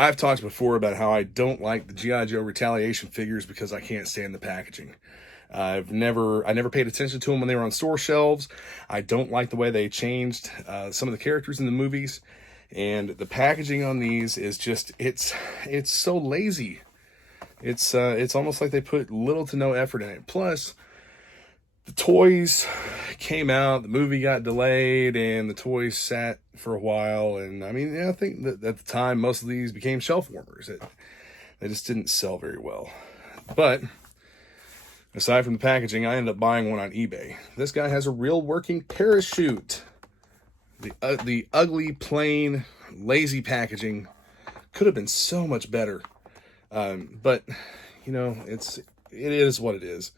I've talked before about how I don't like the GiJoe Retaliation figures because I can't stand the packaging. I never paid attention to them when they were on store shelves. I don't like the way they changed some of the characters in the movies, and the packaging on these is just it's so lazy. It's almost like they put little to no effort in it. Plus, the toys came out, the movie got delayed, and the toys sat for a while. And I mean, yeah, I think that at the time, most of these became shelf warmers. They just didn't sell very well. But aside from the packaging, I ended up buying one on eBay. This guy has a real working parachute. The ugly, plain, lazy packaging could have been so much better. But, you know, it is what it is.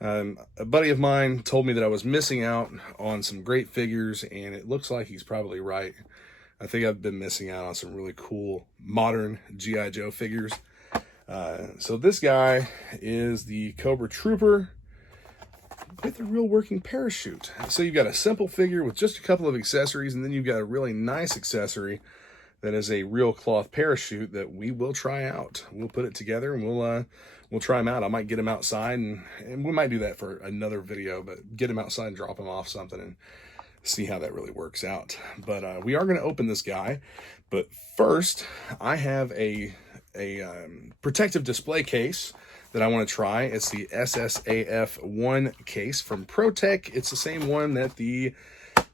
A buddy of mine told me that I was missing out on some great figures, and it looks like he's probably right. I think I've been missing out on some really cool modern G.I. Joe figures. So this guy is the Cobra Trooper with a real working parachute. So you've got a simple figure with just a couple of accessories, and then you've got a really nice accessory that is a real cloth parachute that we will try out. We'll put it together and we'll try him out. I might get him outside, and we might do that for another video, but get him outside and drop him off something and see how that really works out. But we are going to open this guy. But first, I have a protective display case that I want to try. It's the SSAF1 case from ProTech. It's the same one that the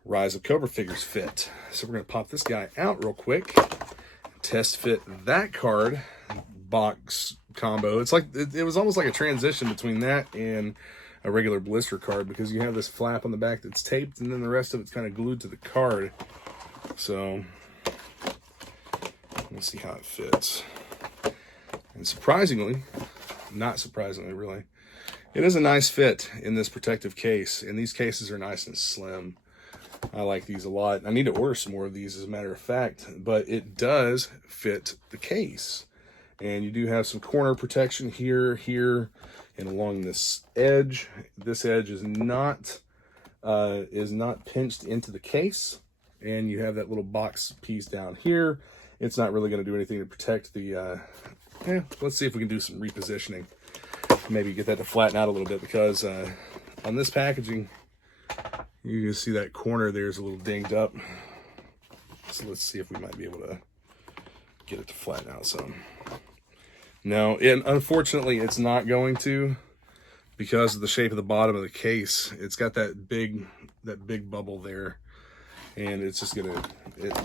Rise of Cobra figures fit. So we're going to pop this guy out real quick, test fit that card box combo. It's like it was almost like a transition between that and a regular blister card, because you have this flap on the back that's taped, and then the rest of it's kind of glued to the card. So let's see how it fits. And surprisingly, not surprisingly really, it is a nice fit in this protective case, and these cases are nice and slim. I like these a lot. I need to order some more of these, as a matter of fact, but it does fit the case. And you do have some corner protection here, and along this edge. This edge is not pinched into the case, and you have that little box piece down here. It's not really going to do anything to protect the. Let's see if we can do some repositioning. Maybe get that to flatten out a little bit, because on this packaging, you can see that corner there is a little dinged up. So let's see if we might be able to get it to flatten out some. No, and unfortunately it's not going to, because of the shape of the bottom of the case. It's got that big bubble there, and it's just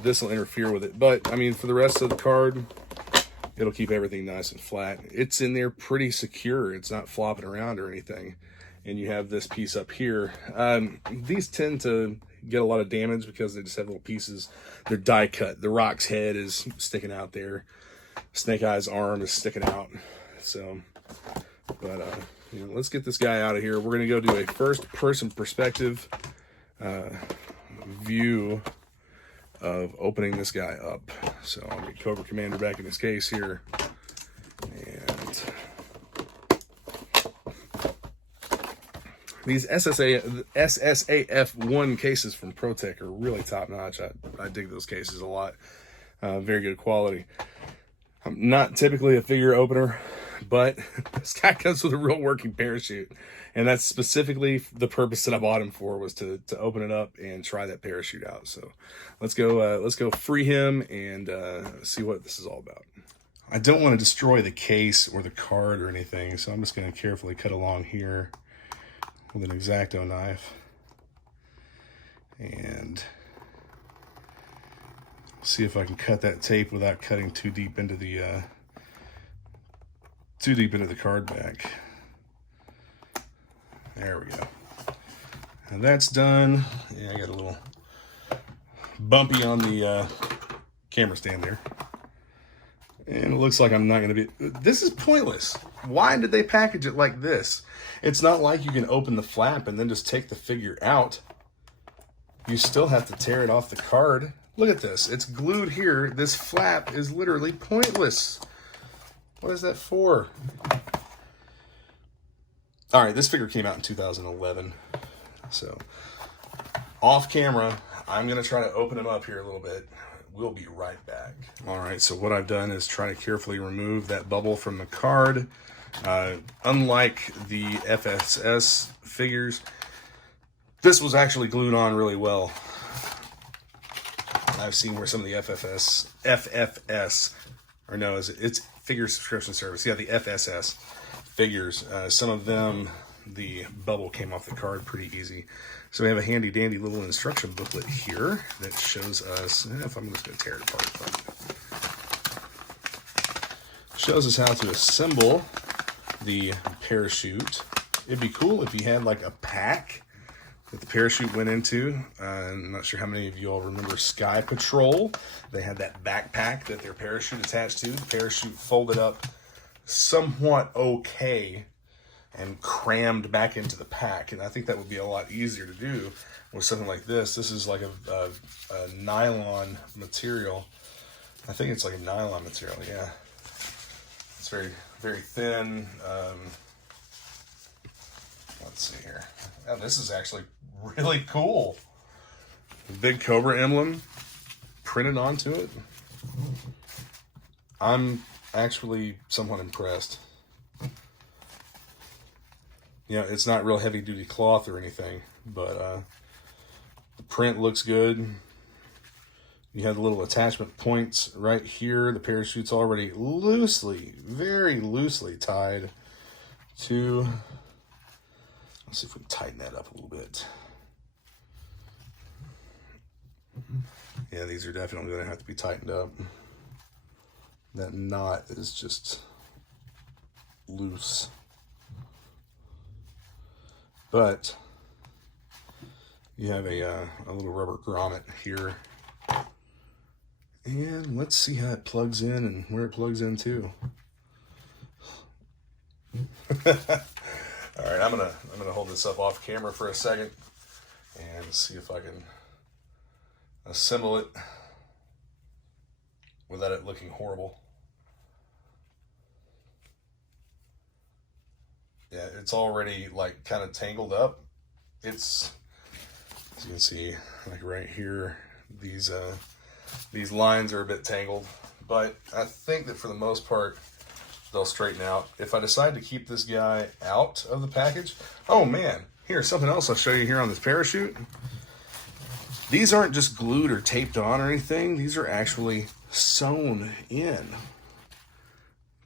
this will interfere with it. But I mean, for the rest of the card, it'll keep everything nice and flat. It's in there pretty secure. It's not flopping around or anything. And you have this piece up here. These tend to get a lot of damage because they just have little pieces. They're die cut. The Rock's head is sticking out there. Snake Eye's arm is sticking out. So, but let's get this guy out of here. We're gonna go do a first-person perspective view of opening this guy up. So I'll get Cobra Commander back in his case here, and these SSAF1 cases from ProTech are really top notch. I dig those cases a lot. Very good quality. I'm not typically a figure opener, but this guy comes with a real working parachute, and that's specifically the purpose that I bought him for, was to open it up and try that parachute out. So let's go free him and see what this is all about. I don't want to destroy the case or the card or anything, so I'm just going to carefully cut along here with an X-Acto knife, and see if I can cut that tape without cutting too deep into the card back. There we go. And that's done. Yeah, I got a little bumpy on the camera stand there. And it looks like I'm not going to be... This is pointless. Why did they package it like this? It's not like you can open the flap and then just take the figure out. You still have to tear it off the card. Look at this. It's glued here. This flap is literally pointless. What is that for? All right, this figure came out in 2011. So, off camera, I'm going to try to open him up here a little bit we'll be right back. All right, so what I've done is try to carefully remove that bubble from the card. Unlike the FSS figures, this was actually glued on really well. I've seen where some of the FFS, or no, it's figure subscription service. Yeah, the FSS figures, some of them, the bubble came off the card pretty easy. So we have a handy dandy little instruction booklet here that shows us, if I'm just going to tear it apart, shows us how to assemble the parachute. It'd be cool if you had like a pack that the parachute went into. I'm not sure how many of you all remember Sky Patrol. They had that backpack that their parachute attached to. The parachute folded up somewhat okay and crammed back into the pack. And I think that would be a lot easier to do with something like this. This is like a nylon material. I think it's like a nylon material, yeah. It's very, very thin. Let's see here. Oh, this is actually really cool. The big Cobra emblem printed onto it. I'm actually somewhat impressed. You know, it's not real heavy duty cloth or anything, but the print looks good. You have the little attachment points right here. The parachute's already loosely, very loosely tied to, let's see if we can tighten that up a little bit. Yeah, these are definitely going to have to be tightened up. That knot is just loose. But you have a little rubber grommet here. And let's see how it plugs in and where it plugs into. All right, I'm gonna hold this up off camera for a second and see if I can assemble it without it looking horrible. Yeah, it's already like kind of tangled up. It's, as you can see, like right here, these lines are a bit tangled, but I think that for the most part, they'll straighten out. If I decide to keep this guy out of the package, oh man, here's something else I'll show you here on this parachute. These aren't just glued or taped on or anything. These are actually sewn in.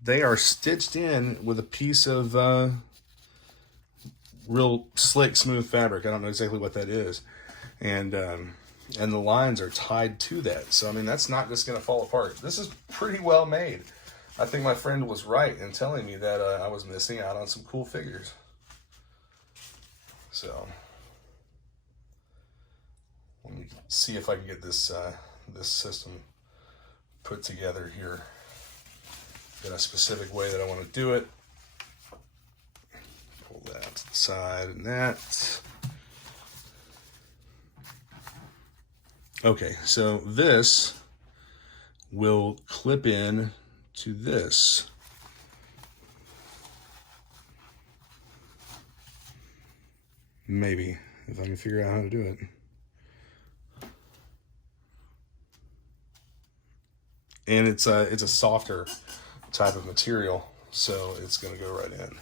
They are stitched in with a piece of real slick, smooth fabric. I don't know exactly what that is. And the lines are tied to that. So, I mean, that's not just going to fall apart. This is pretty well made. I think my friend was right in telling me that I was missing out on some cool figures. So, let me see if I can get this this system put together here in a specific way that I want to do it. Pull that out to the side and that. Okay, so this will clip in to this. Maybe, if I can figure out how to do it. And it's a softer type of material, so it's going to go right in.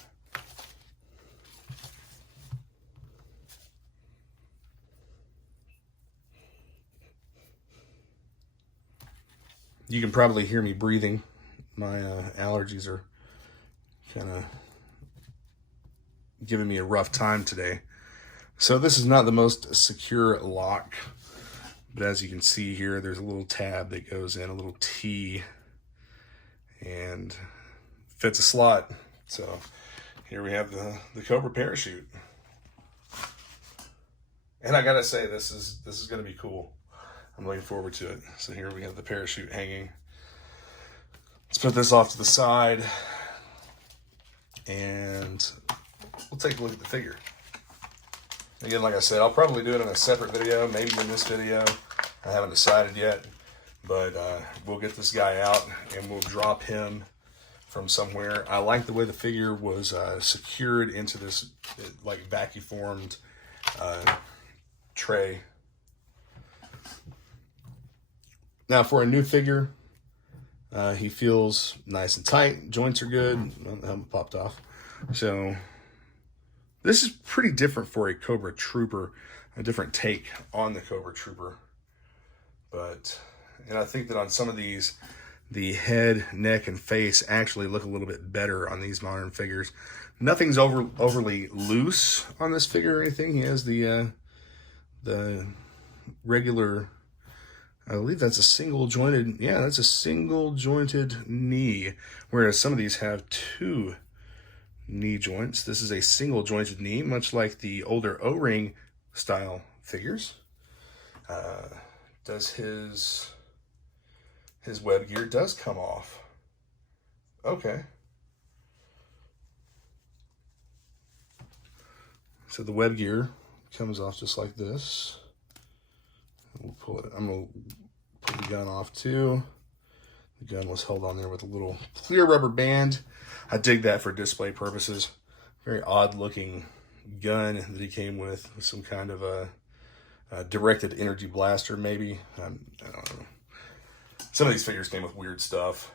You can probably hear me breathing. My allergies are kind of giving me a rough time today. So this is not the most secure lock, but as you can see here, there's a little tab that goes in, a little T, and fits a slot. So here we have the Cobra parachute. And I gotta say, this is gonna be cool. I'm looking forward to it. So here we have the parachute hanging. Let's put this off to the side and we'll take a look at the figure. Again, like I said, I'll probably do it in a separate video, maybe in this video. I haven't decided yet, but we'll get this guy out and we'll drop him from somewhere. I like the way the figure was secured into this like vacuum-formed tray. Now for a new figure, he feels nice and tight. Joints are good. Well, the helmet popped off. So this is pretty different for a Cobra Trooper, a different take on the Cobra Trooper. And I think that on some of these, the head, neck, and face actually look a little bit better on these modern figures. Nothing's overly loose on this figure or anything. He has the regular, I believe that's a single jointed, yeah, that's a single jointed knee, whereas some of these have two knee joints. This is a single jointed knee, much like the older O-ring style figures. Does his web gear does come off. Okay. So the web gear comes off just like this. We'll pull it. I'm going to pull the gun off too. The gun was held on there with a little clear rubber band. I dig that for display purposes. Very odd looking gun that he came with some kind of a directed energy blaster, maybe. I don't know. Some of these figures came with weird stuff.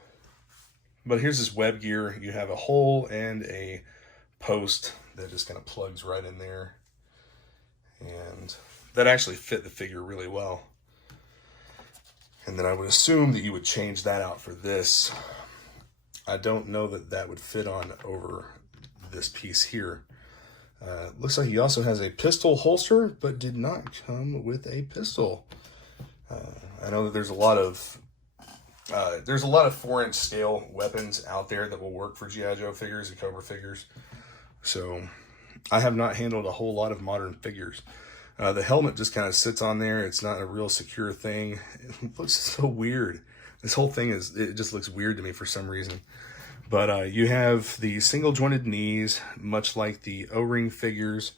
But here's this web gear. You have a hole and a post that just kind of plugs right in there. And that actually fit the figure really well. And then I would assume that you would change that out for this. I don't know that that would fit on over this piece here. Looks like he also has a pistol holster, but did not come with a pistol. I know that there's a lot of 4-inch scale weapons out there that will work for G.I. Joe figures and Cobra figures. So I have not handled a whole lot of modern figures. The helmet just kind of sits on there. It's not a real secure thing. It looks so weird. This whole thing it just looks weird to me for some reason. But you have the single jointed knees, much like the O-ring figures.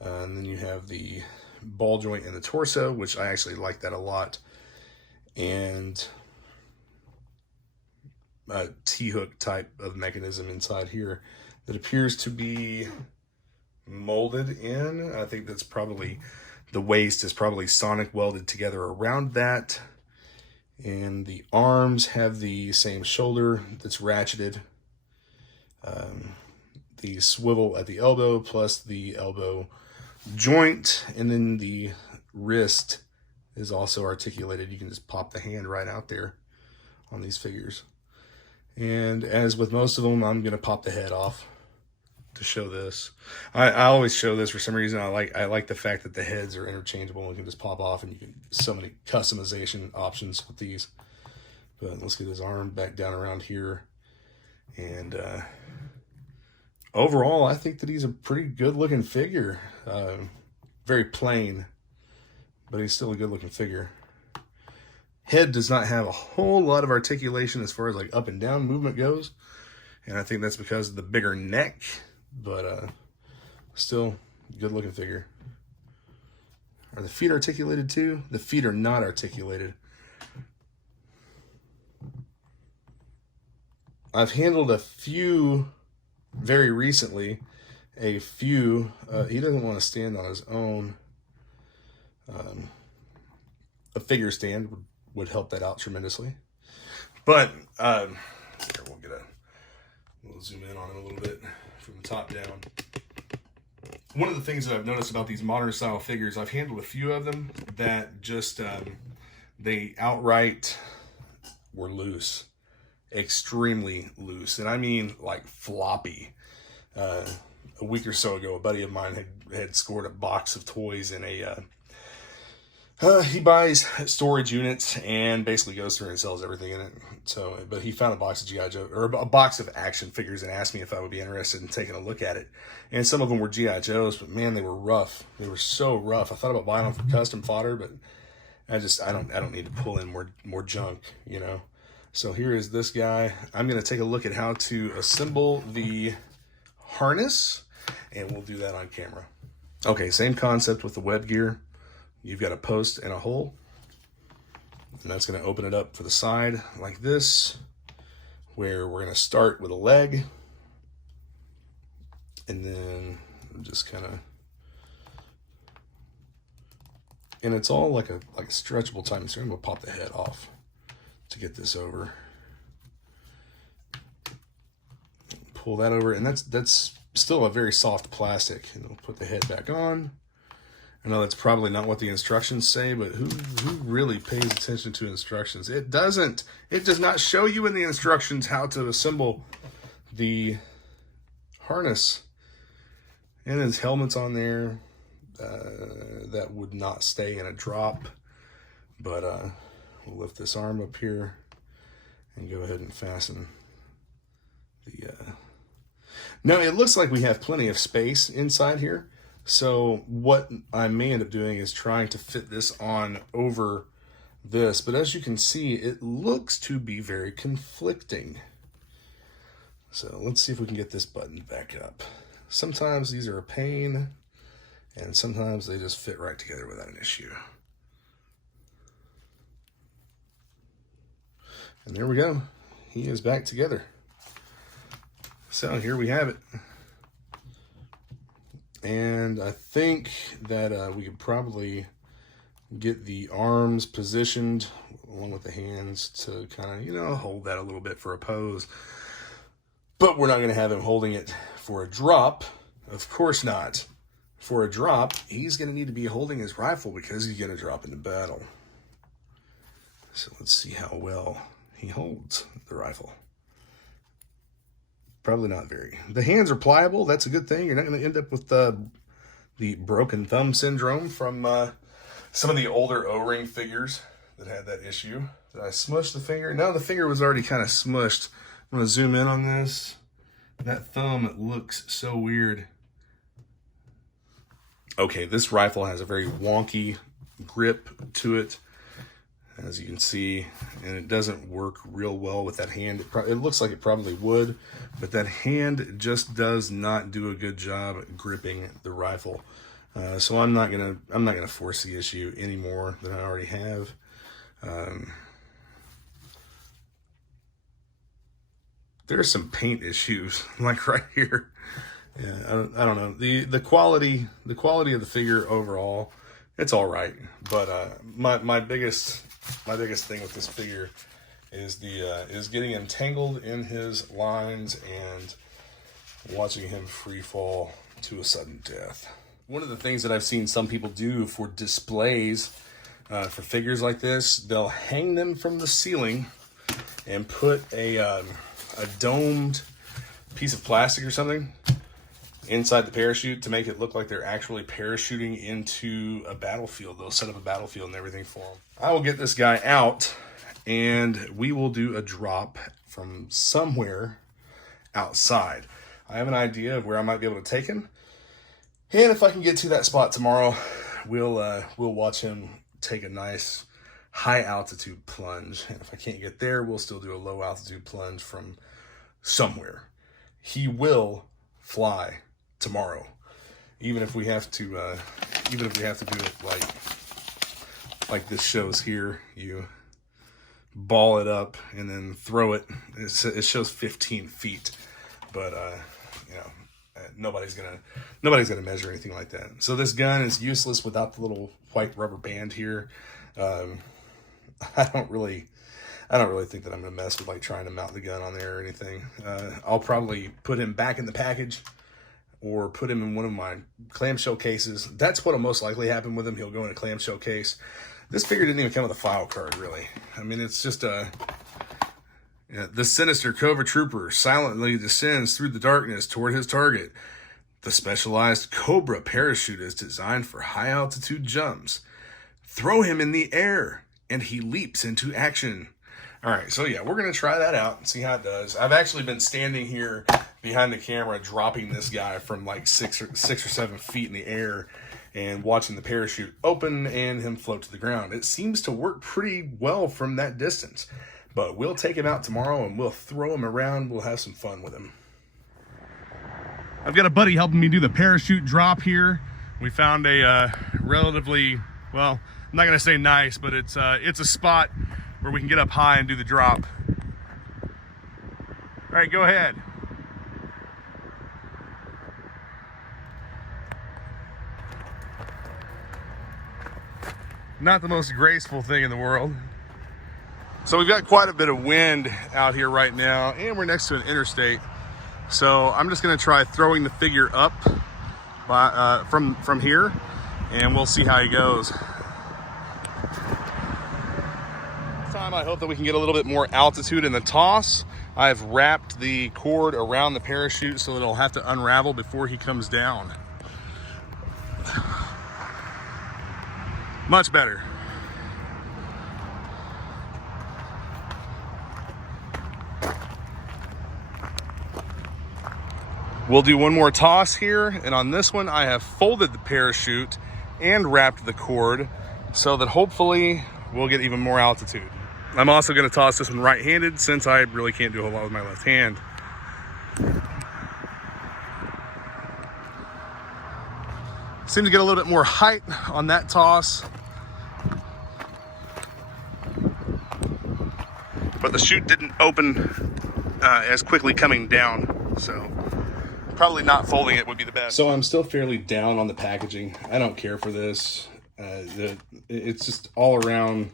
And then you have the ball joint in the torso, which I actually like that a lot. And a T-hook type of mechanism inside here that appears to be molded in. I think that's probably, the waist is probably sonic welded together around that. And the arms have the same shoulder that's ratcheted. The swivel at the elbow plus the elbow joint, and then the wrist is also articulated. You can just pop the hand right out there on these figures. And as with most of them, I'm going to pop the head off to show this. I always show this for some reason. I like the fact that the heads are interchangeable and you can just pop off, and you can so many customization options with these. But let's get his arm back down around here. And overall, I think that he's a pretty good looking figure. Very plain, but he's still a good looking figure. Head does not have a whole lot of articulation as far as like up and down movement goes. And I think that's because of the bigger neck, but still good looking figure. Are the feet articulated too? The feet are not articulated. I've handled a few very recently. He doesn't want to stand on his own. A figure stand would help that out tremendously. But here, we'll zoom in on him a little bit from the top down. One of the things that I've noticed about these modern style figures, I've handled a few of them that just they outright were loose, extremely loose, and I mean like floppy. A week or so ago, a buddy of mine had scored a box of toys in a he buys storage units and basically goes through and sells everything in it. So, but he found a box of G.I. Joe, or a box of action figures, and asked me if I would be interested in taking a look at it. And some of them were G.I. Joes, but man, they were rough. They were so rough. I thought about buying them for custom fodder, but I don't need to pull in more junk, you know. So here is this guy. I'm going to take a look at how to assemble the harness, and we'll do that on camera. Okay, same concept with the web gear. You've got a post and a hole, and that's going to open it up for the side like this, where we're going to start with a leg, and then just kind of, and it's all like a stretchable type. So I'm going to pop the head off. to get this over. Pull that over, and that's still a very soft plastic. And we'll put the head back on. I know that's probably not what the instructions say, but who really pays attention to instructions? It does not show you in the instructions how to assemble the harness. And his helmet's on there. That would not stay in a drop. But we'll lift this arm up here and go ahead and fasten the... Now, it looks like we have plenty of space inside here. So what I may end up doing is trying to fit this on over this. But as you can see, it looks to be very conflicting. So let's see if we can get this buttoned back up. Sometimes these are a pain, and sometimes they just fit right together without an issue. And there we go. He is back together. So here we have it. And I think that we could probably get the arms positioned along with the hands to kind of, you know, hold that a little bit for a pose. But we're not going to have him holding it for a drop. Of course not. For a drop, he's going to need to be holding his rifle because he's going to drop into battle. So let's see how well he holds the rifle. Probably not very. The hands are pliable. That's a good thing. You're not going to end up with the broken thumb syndrome from some of the older O-ring figures that had that issue. Did I smush the finger? No, the finger was already kind of smushed. I'm going to zoom in on this. That thumb, it looks so weird. Okay, this rifle has a very wonky grip to it, as you can see, and it doesn't work real well with that hand. It looks like it probably would, but that hand just does not do a good job at gripping the rifle. So I'm not gonna force the issue any more than I already have. There's some paint issues, like right here. Yeah, I don't know. The quality of the figure overall, it's all right. But my biggest thing with this figure is is getting him tangled in his lines and watching him free fall to a sudden death. One of the things that I've seen some people do for displays for figures like this, they'll hang them from the ceiling and put a domed piece of plastic or something inside the parachute to make it look like they're actually parachuting into a battlefield. They'll set up a battlefield and everything for them. I will get this guy out and we will do a drop from somewhere outside. I have an idea of where I might be able to take him. And if I can get to that spot tomorrow, we'll watch him take a nice high altitude plunge. And if I can't get there, we'll still do a low altitude plunge from somewhere. He will fly tomorrow, even if we have to do it like this shows here. You ball it up and then throw it. It shows 15 feet, but you know, nobody's gonna measure anything like that. So this gun is useless without the little white rubber band here. I don't really think that I'm gonna mess with like trying to mount the gun on there or anything. I'll probably put him back in the package or put him in one of my clamshell cases. That's what'll most likely happen with him. He'll go in a clamshell case. This figure didn't even come with a file card, really. I mean, it's just the sinister Cobra trooper silently descends through the darkness toward his target. The specialized Cobra parachute is designed for high altitude jumps. Throw him in the air and he leaps into action. All right, so yeah, we're going to try that out and see how it does. I've actually been standing here behind the camera dropping this guy from like 6 or 7 feet in the air and watching the parachute open and him float to the ground. It seems to work pretty well from that distance. But we'll take him out tomorrow and we'll throw him around. We'll have some fun with him. I've got a buddy helping me do the parachute drop here. We found a relatively, well, I'm not going to say nice, but it's a spot where we can get up high and do the drop. All right, go ahead. Not the most graceful thing in the world. So we've got quite a bit of wind out here right now, and we're next to an interstate. So I'm just gonna try throwing the figure up by, from here, and we'll see how he goes. This time I hope that we can get a little bit more altitude in the toss. I've wrapped the cord around the parachute so that it'll have to unravel before he comes down. Much better. We'll do one more toss here, and on this one I have folded the parachute and wrapped the cord so that hopefully we'll get even more altitude. I'm also going to toss this one right-handed since I really can't do a whole lot with my left hand. Seems to get a little bit more height on that toss, but the chute didn't open as quickly coming down, so probably not folding it would be the best. So I'm still fairly down on the packaging. I don't care for this. It's just all around,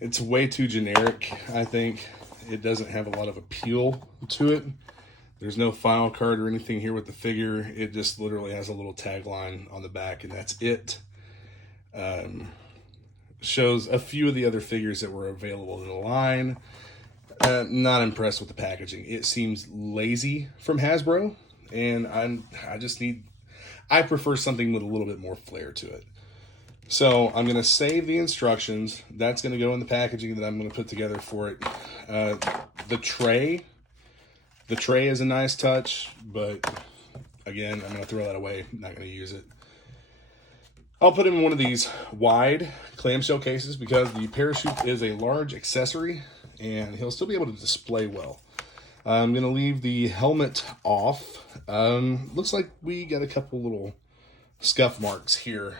it's way too generic, I think. It doesn't have a lot of appeal to it. There's no file card or anything here with the figure. It just literally has a little tagline on the back, and that's it. Shows a few of the other figures that were available in the line. Not impressed with the packaging. It seems lazy from Hasbro, and I prefer something with a little bit more flair to it. So I'm going to save the instructions. That's going to go in the packaging that I'm going to put together for it. The tray is a nice touch, but again, I'm going to throw that away. I'm not going to use it. I'll put him in one of these wide clamshell cases because the parachute is a large accessory and he'll still be able to display well. I'm going to leave the helmet off. Looks like we got a couple little scuff marks here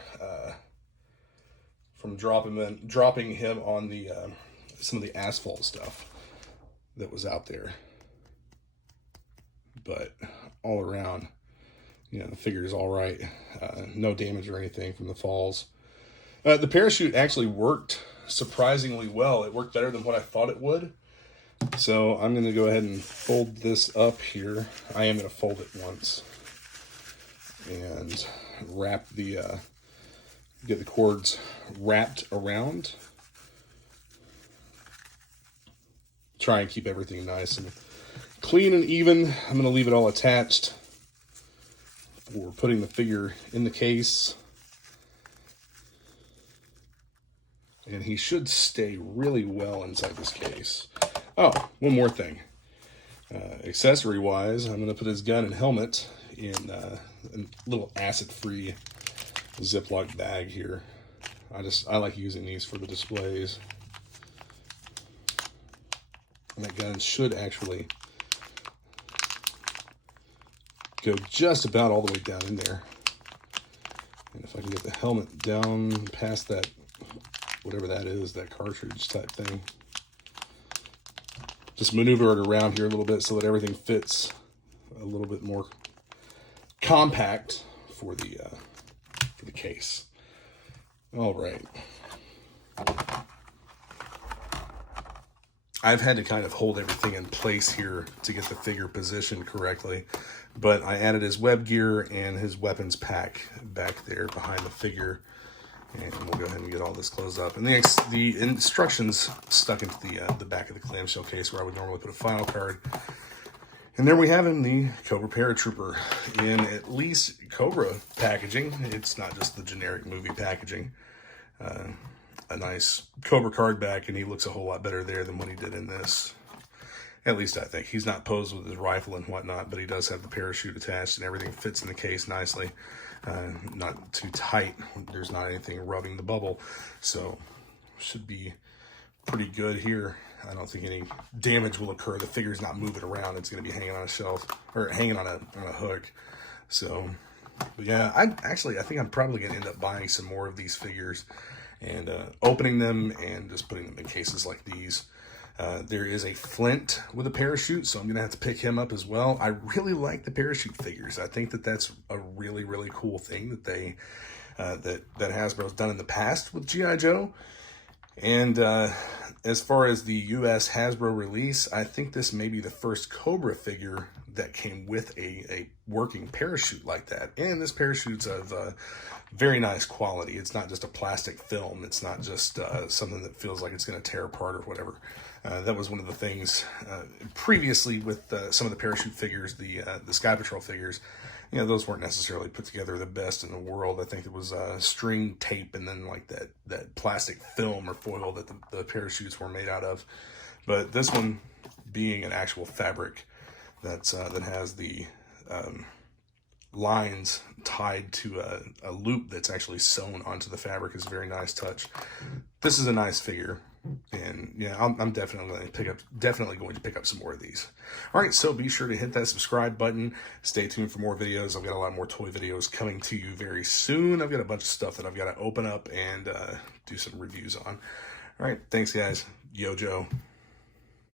from dropping him on the some of the asphalt stuff that was out there. But all around, you know, the figure is all right. No damage or anything from the falls. The parachute actually worked surprisingly well. It worked better than what I thought it would. So I'm going to go ahead and fold this up here. I am going to fold it once and wrap the get the cords wrapped around. Try and keep everything nice and clean and even. I'm going to leave it all attached for putting the figure in the case. And he should stay really well inside this case. Oh, one more thing. Accessory wise, I'm going to put his gun and helmet in a little acid-free Ziploc bag here. I like using these for the displays. And that gun should actually go just about all the way down in there. And if I can get the helmet down past that, whatever that is, that cartridge type thing. Just maneuver it around here a little bit so that everything fits a little bit more compact for the case. All right. I've had to kind of hold everything in place here to get the figure positioned correctly, but I added his web gear and his weapons pack back there behind the figure, and we'll go ahead and get all this closed up. And the instructions stuck into the back of the clamshell case where I would normally put a file card. And there we have him, the Cobra Paratrooper, in at least Cobra packaging. It's not just the generic movie packaging. A nice Cobra card back, and he looks a whole lot better there than what he did in this. At least I think. He's not posed with his rifle and whatnot, but he does have the parachute attached, and everything fits in the case nicely. Not too tight. There's not anything rubbing the bubble, so should be pretty good here. I don't think any damage will occur. The figure's not moving around. It's going to be hanging on a shelf, or hanging on a hook. So, but yeah, I think I'm probably going to end up buying some more of these figures and opening them and just putting them in cases like these. There is a Flint with a parachute, so I'm going to have to pick him up as well. I really like the parachute figures. I think that that's a really, really cool thing that they that Hasbro's done in the past with G.I. Joe. And as far as the US Hasbro release, I think this may be the first Cobra figure that came with a working parachute like that. And this parachute's of very nice quality. It's not just a plastic film. It's not just something that feels like it's going to tear apart or whatever. That was one of the things previously with some of the parachute figures, the Sky Patrol figures. You know, those weren't necessarily put together the best in the world. I think it was string tape and then like that plastic film or foil that the parachutes were made out of. But this one, being an actual fabric that has the lines tied to a loop that's actually sewn onto the fabric, is a very nice touch. This is a nice figure. And yeah, I'm definitely going to pick up some more of these. All right, so be sure to hit that subscribe button. Stay tuned for more videos. I've got a lot more toy videos coming to you very soon. I've got a bunch of stuff that I've got to open up and do some reviews on. All right, thanks guys. Yo, Joe.